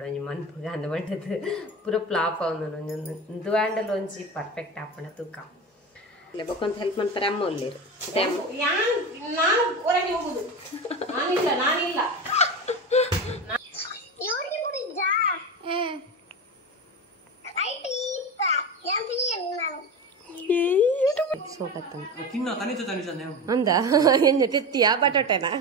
ಕೂಡ ಒಂಜಿ ಮನ್ಪುಗ ಅಂದ ಬಂಡದು ಪೂರ ಫ್ಲಾಪ್ ಅವನು ಒಂದು ಹ್ಯಾಂಡಲ್ ಒಂಜಿ ಪರ್ಫೆಕ್ಟ್ ಆಪಣ ತೂಕ ಇಲ್ಲ ಬೊಕ್ಕೊಂತ ಹೆಲ್ಪ್ ಮಾಡ್ತಾರೆ ಅಮ್ಮ ಒಳ್ಳೇರು ನಾನು ಹೊರಗೆ ಹೋಗುದು ನಾನಿಲ್ಲ ಅಂದ ಎಂಜ ತಿತ್ತಿಯಾ ಬಟಾಟೆನಾ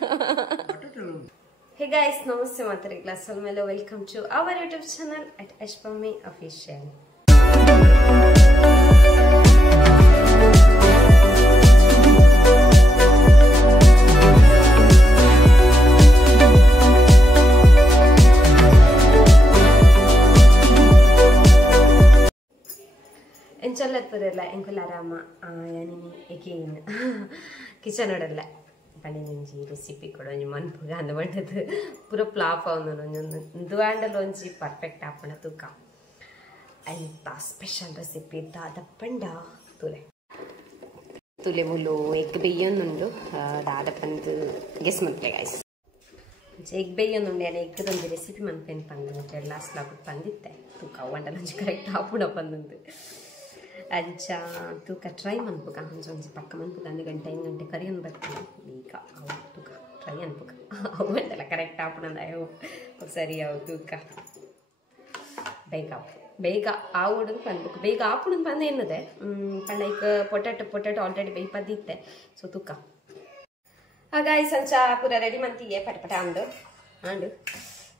ಹೇ ಗೈಸ್ ನಮಸ್ತೆ ಮಾತಾಡಿ ಕ್ಲಾಸ್ ಮೇಲೆ welcome to our YouTube channel at ಅಶ್ಪಮ್ಮಿ ಅಫಿಷಿಯಲ್ ಎಂಚಲ್ಲತ್ತದಲ್ಲ ಎಂಕುಲ್ಲ ಆರಾಮ ಯಾನಿನಿ ಏಕೇನು ಕಿಚನ್ ಒಡಲ್ಲ ಪಂಡಿ ಒಂಜಿ ರೆಸಿಪಿ ಕೊಡ ಒಂಜಿ ಮನ್ಪುಗ ಅಂದ ಬಂಡದು ಪೂರ ಫ್ಲಾಪ್ ಅವನು ಒಂದು ಹ್ಯಾಂಡಲ್ ಒಂಜಿ ಪರ್ಫೆಕ್ಟ್ ಆಪಣ ತೂಕ ಐತ ಸ್ಪೆಷಲ್ ರೆಸಿಪಿ ದಾದಪ್ಪಂಡ ತುಲೆ ಮುಲು ಎಗ್ ಬೇಯೊಂದುಂಡು ದಾದಪ್ಪಂದು ಗೆಸ್ ಮಂತ್ಲೆ ಗೈಸ್ ಎಗ್ ಬೇಯೊಂದುಂಡು ಯಾರು ಎಗ್ಗದೊಂದು ರೆಸಿಪಿ ಮನ್ಪೇನು ಪಂದು ಲಾಸ್ಟ್ ಲಾಗ್ಬಿಟ್ಟು ಬಂದಿತ್ತೆ ತೂಕ ಒಂಡಲ್ಲ ಒಂಜಿ ಕರೆಕ್ಟ್ ಆಪುಣ ಬಂದು ಅಂಚ ತೂಕ ಟ್ರೈ ಮನ್ಪುಗ ಒಂಜಿ ಪಕ್ಕ ಮನ್ಪುಗ 1 ಗಂಟೆ 5 ಗಂಟೆ ಕರಿಯೊಂದು ಬರ್ತೀನಿ ಈಗ ಅವು ತೂಕ ಟ್ರೈ ಅನ್ಪುಗ ಅವು ಅಂತೆಲ್ಲ ಕರೆಕ್ಟ್ ಆಪುಣದ ಅವು ಸರಿ ಅವು ತೂಕ ಬೇಗ ಆವೋಡು ಪನ್ಪುಗ ಬೇಗ ಆಪುಣದು ಬಂದು ಎನ್ನದೆ ಪಂಡ ಈಗ ಪೊಟ್ಯಾಟೊ ಆಲ್ರೆಡಿ ಬೇಯ್ಪದ್ದಿತ್ತೆ ಸೊ ತೂಕ ಗಾಯ್ಸ್ ಅಂಚ ಪೂರ ರೆಡಿ ಮಂತಿಗೆ ಪಟಪಟ ಅಂಡು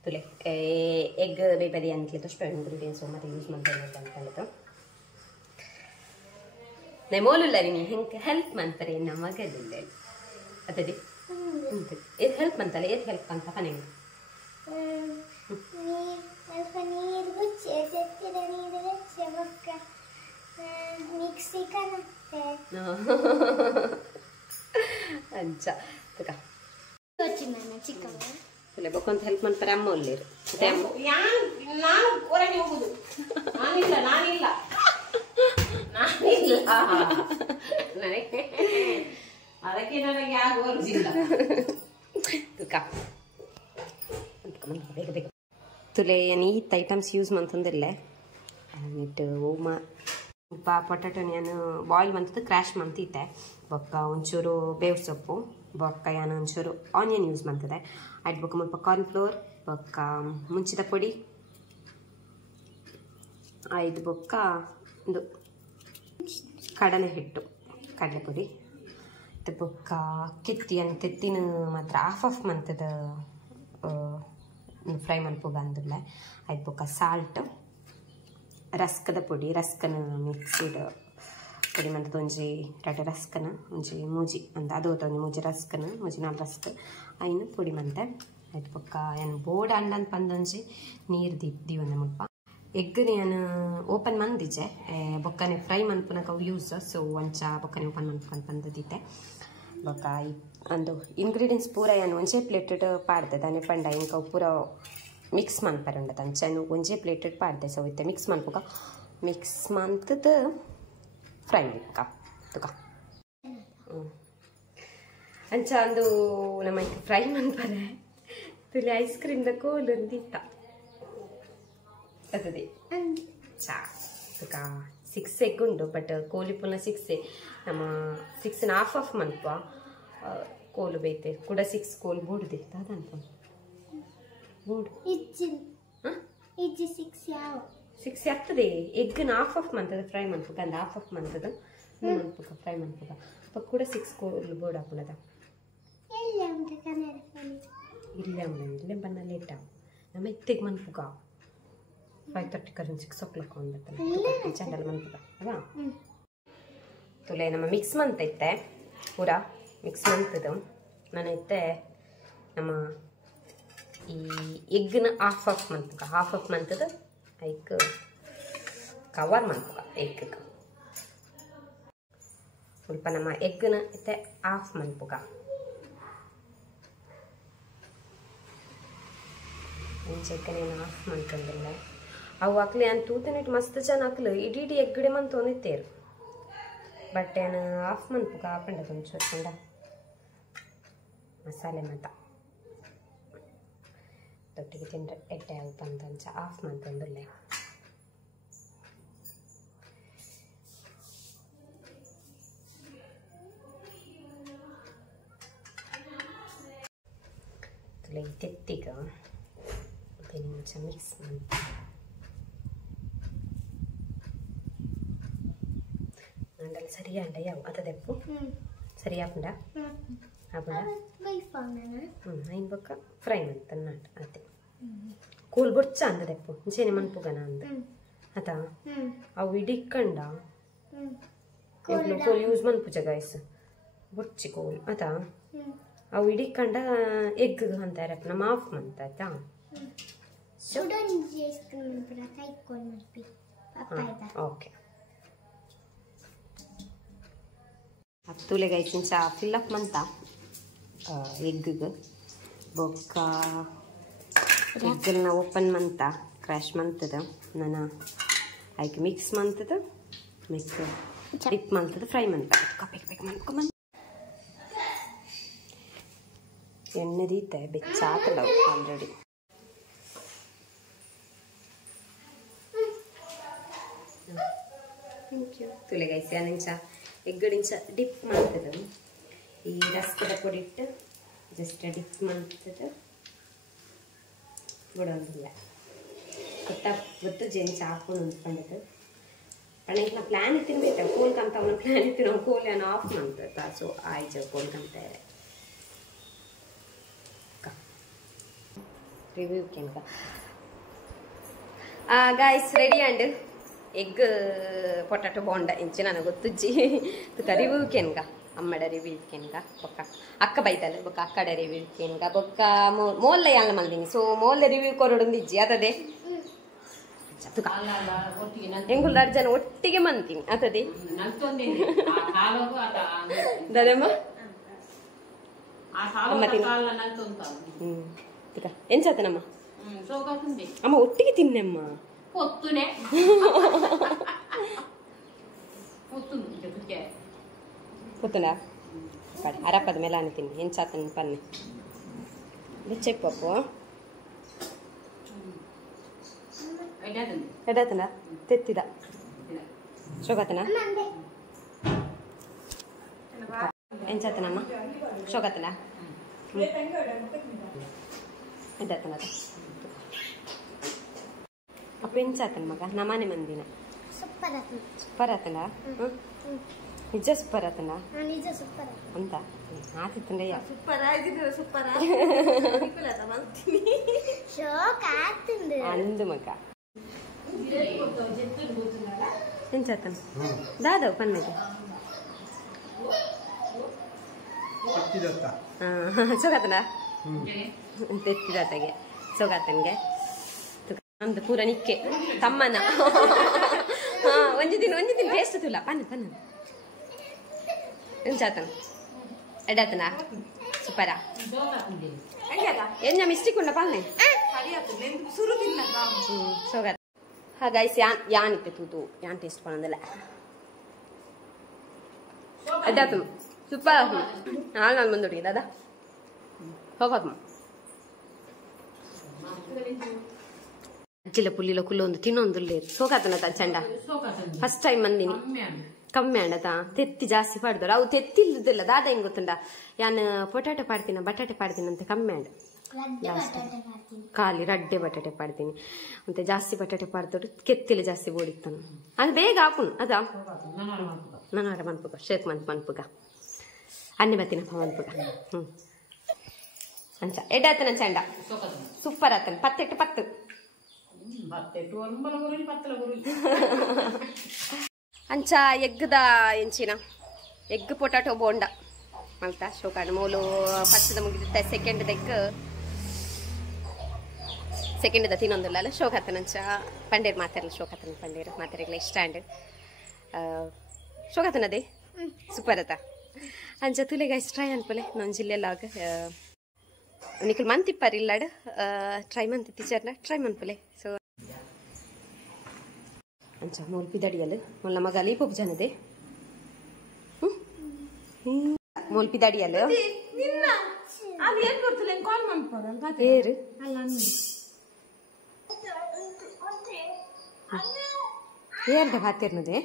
ತುಲೆ ಎಗ್ ಬೇಯ್ಪದಿ ಅನ್ಕ್ಲಿ ತೋಷ್ಟು ಇಂಗ್ರೀಡಿಯೆಂಟ್ಸ್ ಮತ್ತೆ ಯೂಸ್ ಮಾಡ್ತೇನೆ ಅನ್ಕೊಂಡಿದ್ದು ನೆಮೋಲುಲ್ಲರಿ ನೀ ಹಿಂಗೆ ಹೆಲ್ಪ್ ಮಾಡ್ತಾರೆ ನಮಗದಿಲ್ಲ ಅದೇ ಏತ್ ಹೆಲ್ಪ್ ಮಾಡ್ತಲ್ಲ ಏತ್ ಹೆಲ್ಪ್ ಅಂತ ಕನೆಂಗೆ ಅಂಚ ತುಲೆ ಬೊಕ್ಕೊಂತ ಹೆಲ್ಪ್ ಮಾಡ್ತಾರೆ ಅಮ್ಮ ಒಳ್ಳೇರು ನಾನು ಹೊರಗೆ ಹೋಗುದು ನಾನಿಲ್ಲ ಅದಕ್ಕೆ ನನಗೆ ಆಗುವುದಿಲ್ಲ ತುಲೆ ನೀತ್ ಐಟಮ್ಸ್ ಯೂಸ್ ಮಂತಂದಿಲ್ಲೇ ನೆಟ್ ಓಮ ಉಪ್ಪ ಪೊಟ್ಯಾಟೊ ನಾನು ಬಾಯ್ಲ್ ಮಂತದ್ದು ಕ್ರ್ಯಾಶ್ ಮಂತಿತ್ತೆ ಬೊಕ್ಕ ಒಂಚೂರು ಬೇವು ಸೊಪ್ಪು ಬೊಕ್ಕ ಯಾನು ಒಂಚೂರು ಆನಿಯನ್ ಯೂಸ್ ಮಾಡ್ತದೆ ಆಯ್ತು ಬೊಕ್ಕ ಮುಲ್ಪ ಕಾರ್ನ್ಫ್ಲೋರ್ ಬೊಕ್ಕ ಮುಂಚಿದ ಪೊಡಿ ಆಯ್ತು ಬೊಕ್ಕ ಒಂದು ಕಡಲೆ ಹಿಟ್ಟು ಕಡಲೆ ಪುಡಿ ಬೊಕ್ಕ ತೆತ್ತಿನ ಮಾತ್ರ ಹಾಫ್ ಮಂತದ ಫ್ರೈ ಮನ್ಪುಗ ಅಂದಿಲ್ಲ ಆಯ್ತು ಬೊಕ್ಕ ಸಾಲ್ಟ್ ರಸ್ಕದ ಪುಡಿ ರಸ್ಕನ ಮಿಕ್ಸಿಡ್ ಪುಡಿ ಮಂತದ ಒಂಜಿ ರಡ್ಡು ರಸ್ಕನ ಒಂಜಿ ಮೂಜಿ ಅಂತ ಅದು ಒಂಜಿ ಮೂಜಿ ರಸ್ಕನ ಮೂಜಿ 4 ರಸ್ಕ್ ಐನು ಪುಡಿ ಮಂತೆ ಆಯ್ತು ಬೊಕ್ಕ ಏನು ಬೋರ್ಡ್ ಅಂಡಂತ ಬಂದೊಂಜಿ ನೀರು ದೀವೊಂದು ಮುಲ್ಪ ಎಗ್ ನಾನು ಓಪನ್ ಮಂದಿಜೆ ಬೊಕ್ಕನೆ ಫ್ರೈ ಮನ್ಪುನಕ ಯೂಸ್ ಸೊ ಒಂಚ ಬೊಕ್ಕನೆ ಓಪನ್ ಮನ್ಪುನ ಬಂದಿದ್ದೆ ಬೊಕ್ಕ ಅಂದು ಇಂಗ್ರೀಡಿಯೆಂಟ್ಸ್ ಪೂರ ಏನು ಒಂಜೇ ಪ್ಲೇಟೆಡ್ ಪಾಡ್ದೆ ದಾನೆ ಪಂಡ ಇಂಕ ಪೂರ ಮಿಕ್ಸ್ ಮನ್ಪರೆ ಉಂಡದ ಅಂಚನು ಒಂಜೇ ಪ್ಲೇಟೆಡ್ ಪಾಡ್ದೆ ಸೊ ಇತ್ತೆ ಮಿಕ್ಸ್ ಮನ್ಪುಗ ಮಿಕ್ಸ್ ಮಂತದ ಫ್ರೈ ಮನ್ಪುಗ ತುಕ ಅಂಚ ಅಂದು ನಮ್ಮ ಫ್ರೈ ಮನ್ಪರೆ ತುಲಿ ಐಸ್ ಕ್ರೀಮ್ದ ಕೋಲು ಅಂದಿತ್ತ ಅದೇ ಚಾ ತುಕ 6 ಎಗ್ ಉಂಡು ಬಟ್ ಕೋಲಿ ಪುನಃ 6 ನಮ್ಮ 6.5 ಮನ್ಪ ಕೋಲು ಬೇಯ್ತೆ ಕೂಡ 6 ಕೋಲು ಬೋಡ್ದೆ ಅದಂತ ಬೋಡ್ 6 ಆಗ್ತದೆ ಎಗ್ನ ಹಾಫ್ ಮಂತದ ಫ್ರೈ ಮನ್ಪುಗ ಅಂದ ಹಾಫ್ ಮಂತದ ಮನ್ಪುಗ ಫ್ರೈ ಮನ್ಪುಗ ಅಪ್ಪ ಕೂಡ 6 ಕೋಲು ಬೋರ್ಡ್ ಹಾಕುನದ ಇಲ್ಲೇ ಬನ್ನ ಲೇಟ ನಮ್ಮ ಎತ್ತೆಗೆ ಮನ್ಪುಗ 5:30 ಕರೆಂಟ್ 6 o'clock ಬಂದತ್ತೆ ಚಾನಲ್ ಮನ್ಪುಗ ಅಲ್ವಾ ತುಲೆ ನಮ್ಮ ಮಿಕ್ಸ್ ಮಂತೈತೆ ಪೂರ ಮಿಕ್ಸ್ ಮಂತದು ನಾನೈತೆ ನಮ್ಮ ಈ ಎಗ್ನ ಹಾಫ್ ಮಂತದ ಐಕ್ ಕವರ್ ಮನ್ಪುಗ ಎಗ್ ಸ್ವಲ್ಪ ನಮ್ಮ ಎಗ್ನ ಐತೆ ಹಾಫ್ ಮನ್ಪುಗ ಚಿಕನ್ ಹಾಫ್ ಮಂತಂದಿಲ್ಲ ಅವು ಹಾಕ್ಲಿ ನಾನು ತೂತಿನಿಟ್ಟು ಮಸ್ತ್ ಜನ ಹಾಕ್ಲು ಇಡೀ ಎಗ್ಗಡೆ ಮಂತ್ ತೊಂದಿತ್ತೇರು ಬಟ್ ಏನು ಹಾಫ್ ಮನ್ಪುಗ ಹಾಕೊಂಡೆ ಒಂಚೂರು ಕಂಡ ಮಸಾಲೆ ಮತ ತೊಟ್ಟಿಗೆ ತಿಂದ್ರೆ ಎಟ್ಟೆ ಬಂದಂಚ ಆಫ್ ಮಾಡ್ತಂದುಲ್ಲೆ ತುಲೆ ತೆತ್ತಿಗ ನಿಂಚ ಮಿಕ್ಸ್ ಮಾಡ್ತ ಅಂಡಲ್ಲ ಸರಿಯಾಂಡ ಯಾವ ಅತದೆಪ್ಪು ಸರಿಯಾಪುಂಡ ಆಪುಂಡ ಐನ್ ಬೊಕ್ಕ ಫ್ರೈ ಮಂತ ನಾಟ್ ಅದೇ ಕೋಲ್ ಬೊಚ್ಚ ಅಂದದೆಪ್ಪು ಇಂಚೇನೆ ಮನ್ಪುಗನ ಅಂದ ಅತ ಅವು ಇಡಿಕ್ಕಂಡ ಕೋಲ್ ಯೂಸ್ ಮನ್ಪುಜ ಗೈಸ್ ಬೊಚ್ಚಿ ಕೋಲ್ ಅತ ಅವು ಇಡಿಕ್ಕಂಡ ಎಗ್ ಅಂತಾರಪ್ಪ ನಮ್ಮ ಆಫ್ ಮಂತ ಆಯ್ತಾ ಓಕೆ ತುಲೆ ಗೈಸಿಂಚ ಫಿಲ್ಲಪ್ ಮಂತ ಎಗ್ಗ ಬೊಕ್ಕ ಎಗ್ಗಲ್ನ ಓಪನ್ ಮಂತ ಕ್ರ್ಯಾಶ್ ಮಂತದ ನಾನು ಆಯ್ಕೆ ಮಿಕ್ಸ್ ಮಂತದ ಮಿಕ್ಸ್ ಡಿಪ್ ಮಂತದ ಫ್ರೈ ಮಂತ ಬೇಕ ಮನ್ಕೊಂಬಂತ ಎಣ್ಣೆ ದೀತೆ ಬೆಚ್ಚಾಕಲ್ಲ ಆಲ್ರೆಡಿ ಥ್ಯಾಂಕ್ ಯು ತುಲೆ ಗೈಸಿ ಅನಿಂಚ ಎಗ್ಗಡಿಂಚ ಡಿಪ್ ಮಾಡ್ತದ ಈ ರಸ್ಕದ ಪೊಡಿ ಇಟ್ಟು ಜಸ್ಟ್ ಡಿಪ್ ಮಾಡ್ತದ ಬಿಡೋದಿಲ್ಲ ಗೊತ್ತು ಜೆಂಚ ಹಾಕೊಂಡು ಅಂದ್ಕೊಂಡದ್ದು ಪಣಕ್ಕೆ ಪ್ಲಾನ್ ಇತ್ತಿನ ಕೋಲ್ ಕಂತ ಅವನ ಪ್ಲಾನ್ ಇತ್ತಿನ ಕೋಲ್ ಏನೋ ಆಫ್ ಮಾಡ್ತದ ಸೊ ಆಯ್ತು ಕೋಲ್ ಕಂತಾರೆ ರಿವ್ಯೂ ಕೆನ್ಕ guys ready and egg potato bonda ಇಂಚೆ ನನಗೆ ಗೊತ್ತುಜ್ಜಿ ತುಕ ರಿವ್ಯೂ ಕೆನ್ಗ ಅಮ್ಮಡ ರಿವ್ಯೂ ಕೆನ್ಗ ಬೊಕ್ಕ ಅಕ್ಕ ಬೈತಲ್ಲ ಬೊಕ್ಕ ಅಕ್ಕಡ ರಿವ್ಯೂ ಕೆನ್ಗ ಬೊಕ್ಕ ಮೋಲ್ಲ ಯಾಲ ಮಲ್ದಿನಿ ಸೊ ಮೋಲ್ಲ ರಿವ್ಯೂ ಕೊರೊಡೊಂದಿಜ್ಜಿ ಅತದೆ ಎಂಗುಲ್ ಜನ ಒಟ್ಟಿಗೆ ಮಂತೀನಿ ಅತದೆ ದದಮ್ಮ ಅಮ್ಮ ತುಕ ಎಂಚಾತನಮ್ಮ ಅಮ್ಮ ಒಟ್ಟಿಗೆ ತಿನ್ನಮ್ಮ ಗೊತ್ತುಂಡ ಅರಪ್ಪದ ಮೇಲೆ ಅನ್ತೀನಿ ಹೆಂಚಾತನ ಪನ್ನೆ ಬೆಚ್ಚಪ್ಪು ಎಡಾತನ ತೆತ್ತಿದ ಶೋಗತನ ಎಂಚಾತನಮ್ಮ ಶೋಗತನ ಎಡಾತನ ಅಪ್ಪ ಎಂಚಾತನ ಮಗ ನಮ್ಮನೆ ಮಂದಿನ ಸೂಪರ್ ಆತನ ನಿಜ ಸೂಪರ್ ಆತನ ಅಂತ ಆತಿತ್ತಂಡ ಅಂದು ಮಗ ಎಂಚಾತನ ದಾದವ್ ಪನ್ನಗೆ ಸೋಗಾತನ ತೆತ್ತಿದಾತಗೆ ಸೋಗಾತನ್ಗೆ ನಮ್ದು ಪೂರ ನಿಕ್ಕೆ ತಮ್ಮನ ಒಂಜಿ ದಿನ ಟೇಸ್ಟ್ ತುಲ್ಲ ಪನ್ನ ಎಂಚಾತನ ಎಡಾತನ ಸೂಪರ ಎಂಜ ಮಿಸ್ಟಿಕ್ ಉಂಡ ಪನ್ನೆ ಸೋಗಾತ ಹಾಗಾಯ್ಸ್ ಯಾನ್ ಇತ್ತೆ ತೂತು ಯಾನ್ ಟೇಸ್ಟ್ ಪನ್ನದಲ್ಲ ಎಡಾತನ ಸೂಪರ್ ನಾನು ಮುಂದೊಟ್ಟಿಗೆ ದಾದಾ ಹೋಗೋದು ಅಜ್ಜಿಲ ಪುಲ್ಲಿಲ ಕುಲ್ಲೊಂದು ತಿನ್ನೊಂದುಲ್ಲೆ ಸೋಗಾತನ ಚಂಡ ಫಸ್ಟ್ ಟೈಮ್ ಮಂದಿನಿ ಕಮ್ಮಿ ಅಂಡತ ತೆತ್ತಿ ಜಾಸ್ತಿ ಪಾಡ್ದವ್ರು ಅವು ತೆತ್ತಿಲ್ಲದಿಲ್ಲ ದಾದ ಹೆಂಗ್ ಗೊತ್ತುಂಡ ಯಾನ್ ಪೊಟಾಟೊ ಪಾಡ್ತೀನಿ ಬಟಾಟೆ ಪಾಡ್ತೀನಿ ಅಂತ ಕಮ್ಮಿ ಅಂಡ ಖಾಲಿ ರಡ್ಡೆ ಬಟಾಟೆ ಪಾಡ್ತೀನಿ ಮತ್ತೆ ಜಾಸ್ತಿ ಬಟಾಟೆ ಪಾಡ್ದವ್ರು ಕೆತ್ತಿಲ್ಲ ಜಾಸ್ತಿ ಬೋಡಿತ್ತಾನ ಅದು ಬೇಗ ಹಾಕುನು ಅದ ನಾನು ಮನ್ಪುಗ ಶೇಕ್ ಮನ್ಪುಗ ಅನ್ನೆ ಬತ್ತಿನಪ್ಪ ಮನ್ಪುಗ ಅಂಚ ಎಡ್ಡಾತನ ಚಂಡ ಸೂಪರ್ ಆತನ ಪತ್ತೆಟ್ಟು ಪತ್ತು ಅಂಚ ಎಗ್ಗದ ಎಂಚಿನ ಎಗ್ ಪೊಟಾಟೊ ಬೋಂಡ ಮಲ್ತ ಶೋಕಾಣ ಮೂಲು ಫಸ್ಟ್ದ ಮುಗಿದ ಸೆಕೆಂಡ್ದ ತಿನ್ನೊಂದಿಲ್ಲ ಶೋಕಾತನಂಚ ಪಂಡೇರು ಮಾತಾಡಲ್ಲ ಶೋಕಾತನ ಪಂಡೇರು ಮಾತಾಡಲ್ಲ ಇಷ್ಟ ಅಂಡ್ ಶೋಕಾತನದೇ ಸೂಪರ್ ಆತ ಅಂಚ ತುಲೆಗ ಇಷ್ಟ ಟ್ರೈ ಅನ್ಪಲೆ ನನ್ನ ಜಿಲ್ಲೆಲಾಗ ನಿಖಲ್ ಮಂತಿಪ್ಪಾರ ಇಲ್ಲಾಡ ಟ್ರೈ ಮಂತಿ ಟೀಚರ್ನ ಟ್ರೈ ಮನ್ಪಲೆ ಸೊ ಅಂಚ ಮೂಲ್ ಪಿದಡಿಯಲ್ ಮೊಲ್ಲ ಮಗ ಲೀಪೊಬ್ಬ ಜನದೆ ಮೂಲ್ ಪಿದಡಿಯಲ್ ಏರು ಏರ್ದ ಪಾತಿರ್ನದೆ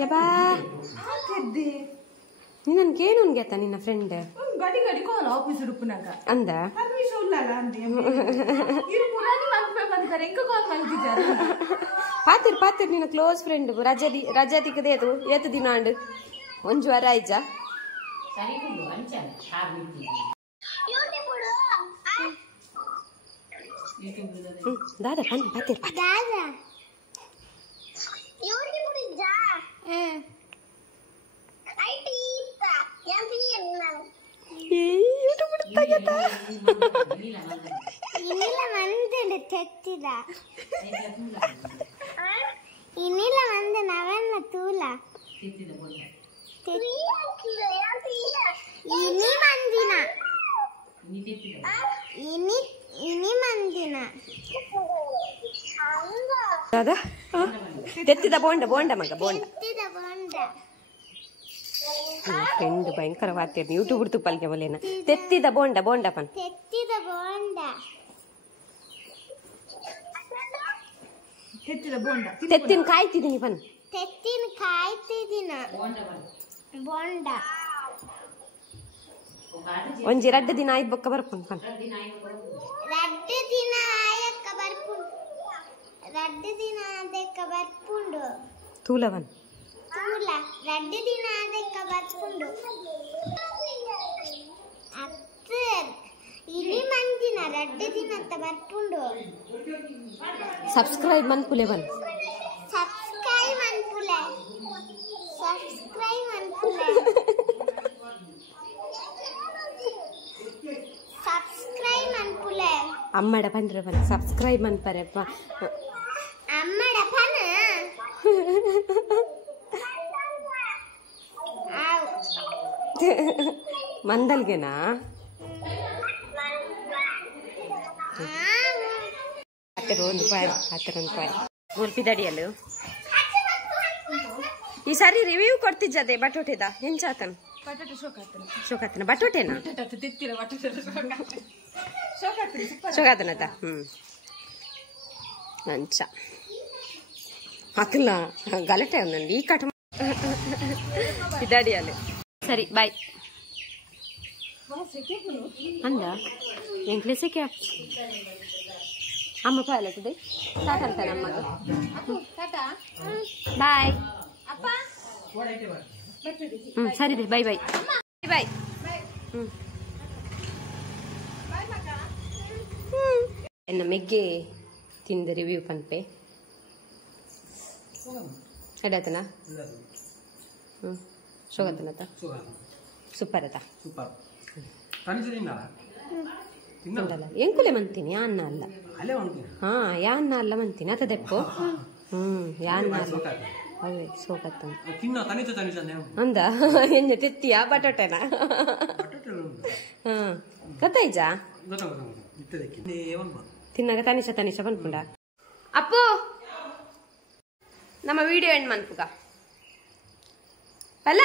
ಯಬಾ ನಿನ್ನ ಕೇನು ಗೆತ್ತ ನಿನ್ನ ಫ್ರೆಂಡ್ ಗಡಿ ಗಡಿ ಕೋಲ ಆಫೀಸ್ ರೂಪನಾಗ ಅಂದ ಪರ್ಮಿಷನ್ ಉಳ್ಳಲ್ಲ ಅಂದೆ ಇರು ಪುರಾನಿ ಮಲ್ಪೆ ಬಂತಾರೆ ಎಂಕ ಕಾಲ್ ಮಲ್ತಿದ್ದಾರೆ ಪಾತಿರ್ ನಿನ್ನ ಕ್ಲೋಸ್ ಫ್ರೆಂಡ್ ರಜೆ ತಿಕ್ಕದೆ ಏತು ದಿನ ಅಂಡ್ ಒಂಜು ವಾರ ಆಯ್ಜ ದಾದಾ ಬನ್ನಿ ಪಾತಿರ್ ಇನ್ನಿಲ್ಲ ಒಂದು ನವನ್ನ ತೂಲ ಇನಿ ಮಂದಿನ ಇನಿ ಮಂದಿನ ದಾದಾ ತೆತ್ತಿದ ಬೋಂಡ ಮಗ ಬೋಂಡ ಫ್ರೆಂಡ್ ಭಯಂಕರ ವಾರ್ತೆ ಯೂಟ್ಯೂಬ್ ತುಪ್ಪಲ್ಗೆ ಬಲೇನ ತೆತ್ತಿದ ಬೋಂಡ ಪನ್ ತೆತ್ತಿನ ಕಾಯ್ತಿದ್ದೀನಿ ಪನ್ ಬೋಂಡ ಒಂಜಿ 2 ದಿನ ಆಯ್ತು ಬೊಕ್ಕ ಬರ್ಪುನ್ ಪನ್ 2 ದಿನ ಆಯಕ್ಕ ಬರ್ಪುಂಡು 2 ದಿನ ಅದಕ್ಕ ಬರ್ಪುಂಡು ತೂಲವನ್ ತೂಲ 2 ದಿನ ಅದಕ್ಕ ಬರ್ಪುಂಡು ಅತ್ತ ಇನಿ ಮಂದಿನ 2 ದಿನ ಅತ್ತ ಬರ್ಪುಂಡು ಸಬ್ಸ್ಕ್ರೈಬ್ ಮನ್ಪುಲೆ ಬನ್ ಸಬ್ಸ್ಕ್ರೈಬ್ ಮನ್ಪುಲೆ ಅಮ್ಮಡ ಪಂಡ್ರೆ ಬನ್ ಸಬ್ಸ್ಕ್ರೈಬ್ ಮನ್ಪರೆ ಅಮ್ಮಡ ಪನ ಮಂದಲ್ಗೆನಾ ಒಂದು ರೂಪಾಯಿ ಮುಲ್ಪಿದಡಿಯಲು ಈ ಸಾರಿ ರಿವ್ಯೂ ಕೊಡ್ತಿದ್ದದೆ ಬಟೋಟೆದ ಹೆಂಚಾತನ್ ಶೋಕಾತನ ಬಟೋಟೆನಾ ಶೋಕಾತನದ ಅಂಚ ಹಾಕಲ್ಲ ಗಲಾಟೆ ಅವನಲ್ಲಿ ಈ ಕಟ ಇದಡಿಯಲು ಸರಿ ಬಾಯ್ ಅಂದ ಎಂಕ್ಲೆಸಕ್ಕೆ ಅಮ್ಮ ಪಾಲತ್ತದೆ ಸಾಕಂತ ನಮ್ಮಗ ಬಾಯ್ ಸರಿ ಬಾಯ್ ಬಾಯ್ ಬಾಯ್ ಎನ್ನ ಮೆಗ್ಗೆ ತಿಂದ ರಿವ್ಯೂ ಪನ್ಪೆ ಎಡತನ ಶೋಗತನತ ಸೂಪರ್ ಅದ ಎಂಕುಲೆ ಮಂತೀನಿ ಅನ್ನ ಅಲ್ಲ ಹಾ ಯಾ ಅನ್ನ ಅಲ್ಲ ಮಂತೀನಿ ಅತ ದೆಪ್ಪು ಯಾ ಅನ್ನ ಅಲ್ಲ ಅವೇ ಸೋಕತ್ತ ಅಂದ ಎಂಜ ತಿತ್ತಿಯ ಬಟಾಟೆನ ಹಾ ಗೊತ್ತಾಯ್ಜ ತಿನ್ನಾಗ ತನಿಷ ಬಂದ್ಪುಂಡ ಅಪ್ಪು ನಮ್ಮ ವಿಡಿಯೋ ಎಂಡ್ ಮನ್ಪುಗ ಅಲ್ಲ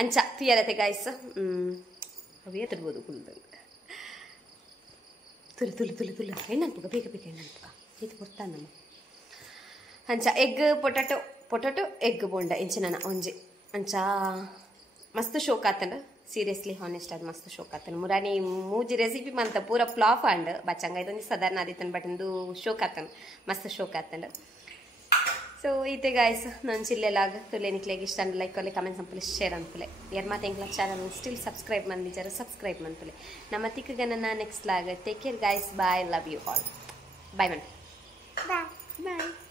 ಅಂಚ ತಿಯರತೆ ಗಾಯ್ಸ್ ಅವೇ ತಿರ್ಬೋದು ತುಲು ಎಣ್ಣನ್ಪುಗ ಬೇಗ ಎಣ್ಣನ್ಪುಗ ಇದು ಕೊಡ್ತಾನ ನಮ್ಮ ಅಂಚ ಎಗ್ ಪೊಟಾಟೊ ಎಗ್ ಬೋಂಡ ಇಂಚಿನ ಒಂಜಿ ಅಂಚ ಮಸ್ತ್ ಶೋಕ್ ಆತಂಡ ಸೀರಿಯಸ್ಲಿ ಹಾನೆಸ್ಟ್ ಅದು ಮಸ್ತ್ ಶೋಕ್ ಆತನ ಮುರಾನಿ ಮೂಜಿ ರೆಸಿಪಿ ಮಂತ ಪೂರ ಫ್ಲಾಪ್ ಆಂಡ್ ಬಚ್ಚಂಗ ಇದೊಂದು ಸಾಧಾರಣ ಆದಿತ್ತನ್ ಬಟ್ ಇಂದು ಶೋಕ್ ಆತನ ಮಸ್ತ್ ಶೋಕ್ ಆತಂಡ ಸೊ ಈತೆ ಗಾಯ್ಸ್ ನಾನು ಚಿಲ್ಲೆಲಾಗ ತುಲೆ ನಿಕ್ಲೆಗೆ ಇಷ್ಟ ಅಂಡ್ ಲೈಕ್ ಕೊಲೆ ಕಮೆಂಟ್ಸ್ ಅಂಪಲೆ ಶೇರ್ ಅನ್ಪುಲೆ ಯಾರು ಮಾತು ಎಂಕ್ಲ ಚಾನಲ್ ಸ್ಟಿಲ್ ಸಬ್ಸ್ಕ್ರೈಬ್ ಮಂದಿಜಾರು ಸಬ್ಸ್ಕ್ರೈಬ್ ಮನ್ಪುಲೆ ನಮ್ಮ ತಿಕ್ಕಗನ ನೆಕ್ಸ್ಟ್ ಲಾಗ take care guys bye love you all bye ಮನ್ ಬಾಯ್